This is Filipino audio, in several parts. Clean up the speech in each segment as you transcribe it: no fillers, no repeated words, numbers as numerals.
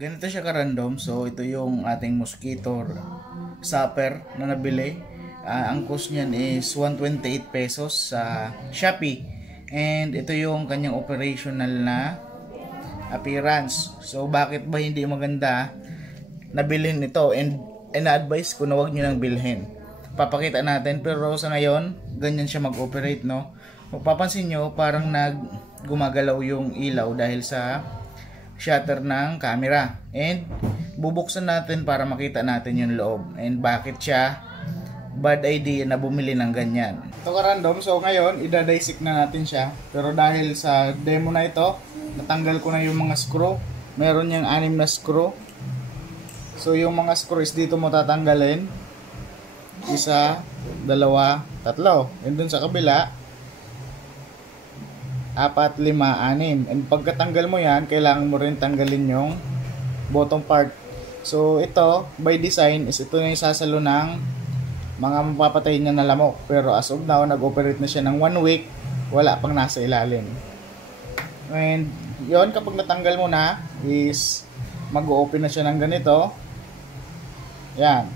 Ganito siya ka-random. So, ito yung ating mosquito zapper na nabili. Ang cost niyan is 128 pesos sa Shopee. And ito yung kanyang operational na appearance. So, bakit ba hindi maganda nabilin ito? And na-advise ko na huwag nyo nang bilhin. Papakita natin. Pero sa ngayon, ganyan siya mag-operate, no? Mapapansin nyo, parang gumagalaw yung ilaw dahil sa shutter ng camera. And bubuksan natin para makita natin yung loob. And bakit siya bad idea na bumili ng ganyan. Ito ka-random. So ngayon, idadisik na natin siya. Pero dahil sa demo na ito, natanggal ko na yung mga screw. Meron niyang 6 na screw. So yung mga screws dito mo tatanggalin. 1, 2, 3. And dun sa kabila, 4, 5, 6. And pagkatanggal mo yan, kailangan mo rin tanggalin yung bottom part. So ito, by design, is ito na yung sasalo ng mga mapapatay niya na lamok. Pero as of now, nag-operate na siya ng 1 week, wala pang nasa ilalim. And yon, kapag natanggal mo na, is mag-open na siya ng ganito. Yan.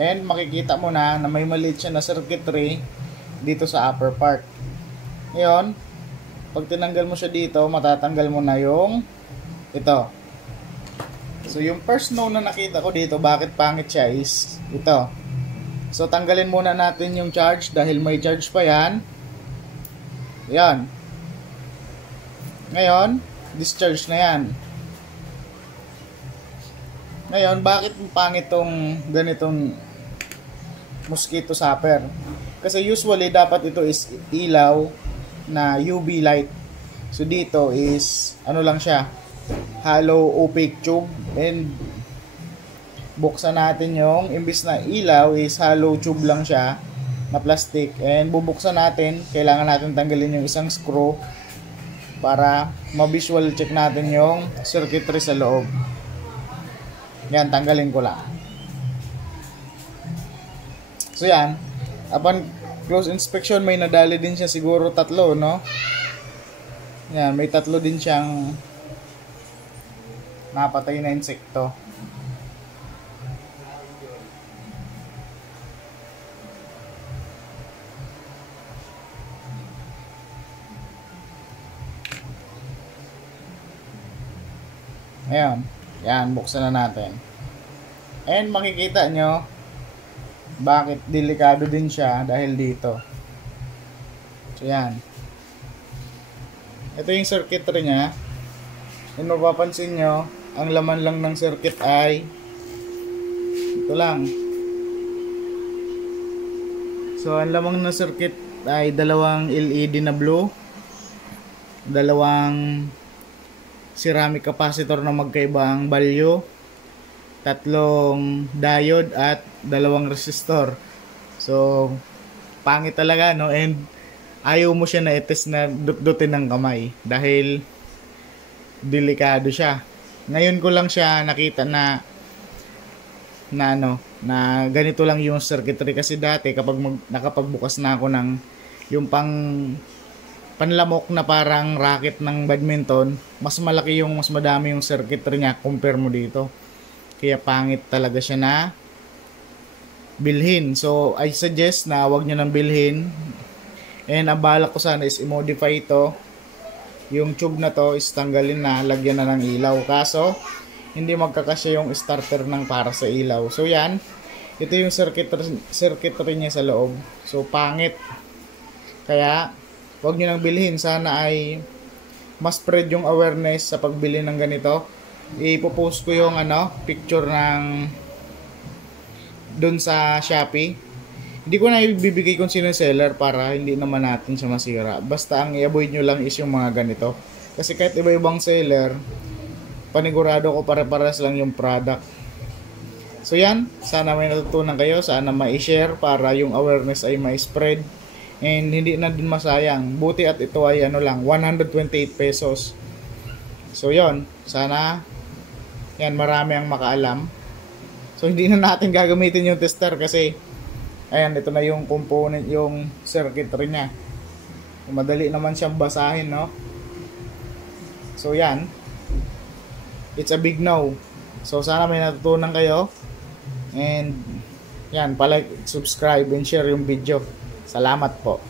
And makikita mo na may maliit siya na circuitry dito sa upper part. Ngayon, pag tinanggal mo siya dito, matatanggal mo na yung ito. So yung first no na nakita ko dito, bakit pangit siya, is ito. So tanggalin muna natin yung charge dahil may charge pa yan. Yan. Ngayon, discharge na yan. Ngayon, bakit pangit tong ganitong mosquito zapper? Kasi usually dapat ito is ilaw na UV light. So dito is ano lang siya, hollow opaque tube. And buksan natin yung, imbis na ilaw is hollow tube lang siya na plastic. And bubuksan natin, kailangan natin tanggalin yung isang screw para ma-visual check natin yung circuitry sa loob. Yan, tanggalin ko lang. So yan, upon close inspection, may nadali din siya siguro 3, no? Yan, may 3 din siyang napatay na insekto. Ayan. Yan, buksan na natin. And makikita nyo bakit delikado din siya dahil dito. So yan. Ito yung circuitry niya. Kung mapapansin nyo, ang laman lang ng circuit ay ito lang. So ang lamang ng circuit ay 2 LED na blue, 2 ceramic capacitor na magkaibang value, 3 diode at 2 resistor. So pangit talaga, no? And ayaw mo siya na i-test na dut-dutin ng kamay dahil delikado siya. Ngayon ko lang siya nakita na ganito lang yung circuitry. Kasi dati kapag nakapagbukas na ako ng yung panlamok na parang racket ng badminton, mas madami yung circuitry niya compare mo dito. Kaya pangit talaga siya na bilhin. So I suggest na wag niyo nang bilhin. And ang balak ko sana is i-modify ito. Yung tube na to is tanggalin na, lagyan na ng ilaw. Kaso hindi magkakasya yung starter ng para sa ilaw. So yan, ito yung circuitry niya sa loob. So pangit. Kaya huwag nyo nang bilhin. Sana ay mas spread yung awareness sa pagbili ng ganito. Ipopost ko yung picture ng dun sa Shopee. Hindi ko na ibibigay kung sino seller para hindi naman natin siya masira. Basta ang i-avoid nyo lang is yung mga ganito. Kasi kahit iba-ibang seller, panigurado ko pare-pares lang yung product. So yan, sana may natutunan kayo. Sana ma-share para yung awareness ay ma-spread. And hindi na din masayang. Buti at ito ay 128 pesos. So yon, sana yan, marami ang makaalam. So hindi na natin gagamitin yung tester kasi ayan, ito na yung component, yung circuitry niya. Madali naman siyang basahin, no? So yan. it's a big no. So sana may natutunan kayo. And yan, palike, subscribe, and share yung video. Salamat po.